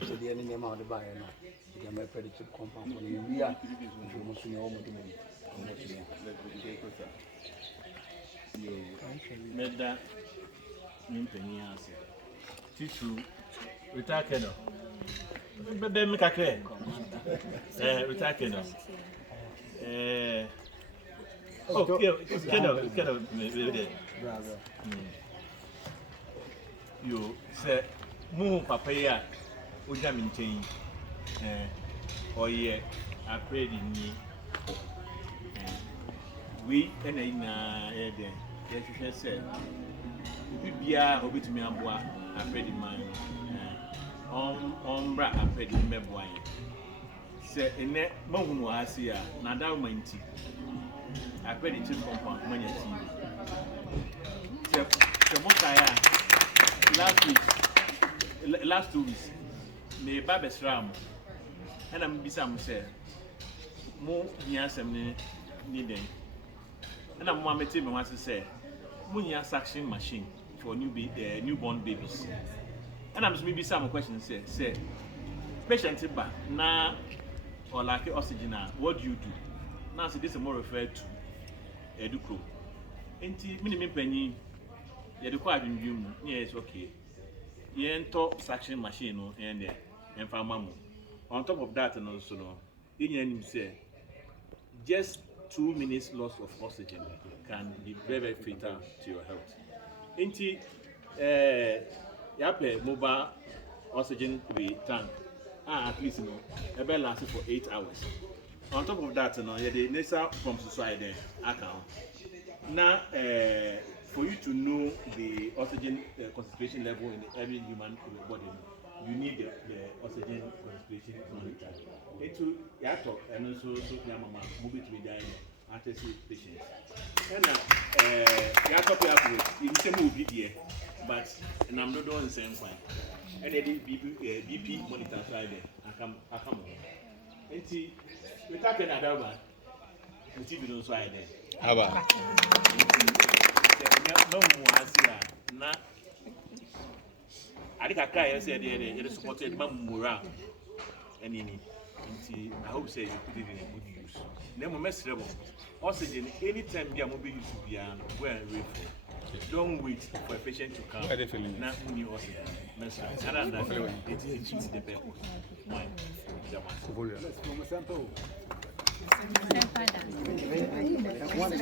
After the end, name out the buyer now. You can make chip compound for you. We are if you must know what to do. Made that penny answer. Tissue, retire kennel. But then make a clear. Retire kennel. Oh, kennel, you say, move papaya, Ujamin chain. Oh, yeah, Apirede me. We and a yes, you said, be a hobby to me. Apirede man. Ombra Apirede me boy. Say, in that moment, I see a Nada Minty. Apirede chip compound, money tea. Last 2 weeks, me Babes Ram, and I'm Bissam say, more Yansam needing. And I'm one team wants to say, Munya suction machine for newborn babies. And I'm maybe some questions say, patient back now or like oxygen, what do you do? Now, see, this is more referred to Educro. Ain't minimum penny, you require you, yes, okay. You enter suction machine and farm. On top of that, and also, in say, just 2 minutes loss of oxygen can be very fatal to your health. Inti, you have a mobile oxygen tank, at least a bell lasts for 8 hours. On top of that, the nasal from society account. Now, for you to know the oxygen concentration level in every human body, you need the oxygen concentration monitor. Into Yato and also Yamama, move it to be dying after patients. And Yato, you can move it, but I'm not doing the same point. And they did BP monitor Friday. I come on. And see, we're talking about one. We see don't try there. How about? No more, na. I think I can't say they supported morale. And I hope say you put it in a good use. Never mess level. Oxygen, anytime you are moving, you should be well and wait for. Don't wait for a patient to come. Not new oxygen. It cheats the purpose. Why? One